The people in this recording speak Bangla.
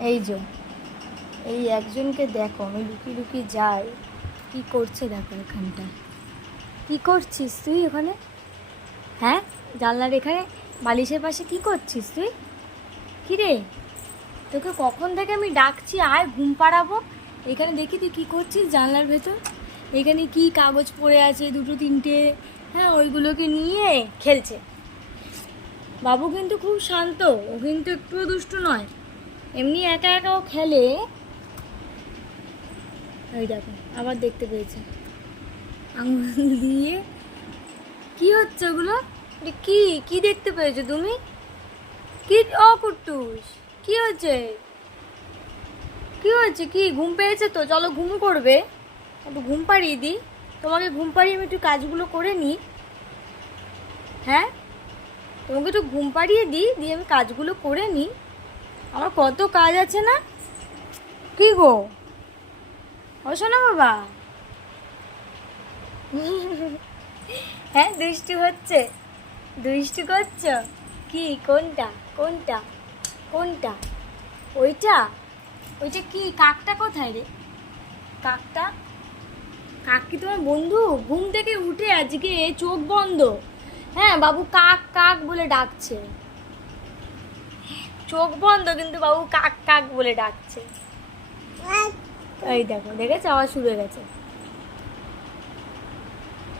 এই যে, এই একজনকে দেখো, আমি লুকিয়ে লুকিয়ে যাই। কি করছে দেখো এখানটা? কি করছিস তুই ওখানে? হ্যাঁ? জানলার এখানে বালিশের পাশে কি করছিস তুই? কি রে তোকে কখন থেকে আমি ডাকছি? আয়, ঘুম পাড়াবো। এখানে দেখি তুই কী করছিস জানলার ভেতর? এখানে কি কাগজ পড়ে আছে দুটো, তিনটে? হ্যাঁ ওইগুলোকে নিয়ে খেলছে। বাবু কিন্তু খুব শান্ত, ও কিন্তু একটুও দুষ্টু নয়। এমনি একা একাও খেলে ওই দেখো, আবার দেখতে পেয়েছে। আঙুল দিয়ে, কি হচ্ছে ওগুলো? কি কি দেখতে পেয়েছ তুমি? কি, ও কুট্টুস, কি হচ্ছে কি হচ্ছে কি, ঘুম পেয়েছে তো? চলো ঘুম করবে। একটু ঘুম পাড়িয়ে দিই। তোমাকে ঘুম পাড়িয়ে আমি একটু কাজগুলো করে নিই। হ্যাঁ? তোমাকে একটু ঘুম পাড়িয়ে দিই, দিয়ে আমি কাজগুলো করে নিই। আমার কত কাজ আছে না? কি গো? বসো না বাবা। হ্যাঁ দুষ্টু হচ্ছে। দুষ্টু করছ? কি, কোনটা কোনটা কোনটা? ওইটা? ওইটা কি, কাকটা কোথায় রে? কাকটা? কাক কি তোমার বন্ধু? ঘুম থেকে উঠে আজকে চোখ বন্ধ। হ্যাঁ বাবু কাক কাক বলে ডাকছে। চোখ বন্ধ কিন্তু বাবু কাক কাক বলে ডাকছে। এই দেখো দেখেছে? আওয়াজ শুরু হয়ে গেছে।